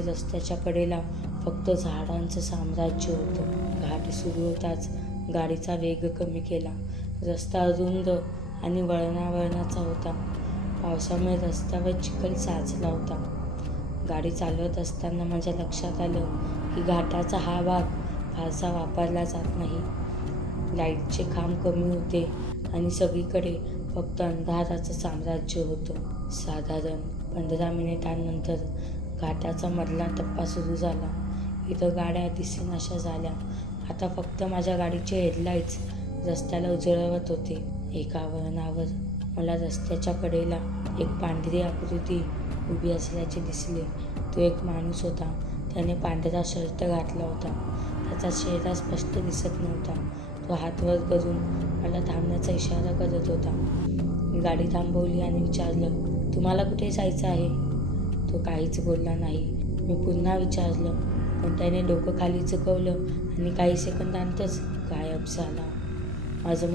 रस्त्याच्या कडेला फक्त झाडांचं साम्राज्य होतं. घाट सुरू होताच गाडीचा वेग कमी केला. रस्ता रुंद आणि वळणावळणाचा होता. पावसामुळे रस्त्यावर चिखल साचला होता. गाडी चालवत असताना माझ्या लक्षात आलं की घाटाचा हा भाग फारसा वापरला जात नाही. लाईटचे खांब कमी होते आणि सगळीकडे फक्त अंधाराचं साम्राज्य होतं. साधारण 15 मिनिटांनंतर घाटाचा मधला टप्पा सुरू झाला. इथं गाड्या दिसेनाशा झाल्या. आता फक्त माझ्या गाडीचे हेडलाईट्स रस्त्याला उजळवत होते. एका वळणावर मला रस्त्याच्या कडेला एक पांढरी आकृती उभी असल्याचे दिसले. तो एक माणूस होता. त्याने पांढरा शर्ट घातला होता. त्याचा चेहरा स्पष्ट दिसत नव्हता. तो हात वर करून मला थांबण्याचा इशारा करत होता. मी गाडी थांबवली आणि विचारलं, तुम्हाला कुठे जायचं आहे? तो काहीच बोलला नाही. मी पुन्हा विचारलं, पण त्याने डोकं खाली झुकवलं आणि काही सेकंदांतच गायब झाला. माझं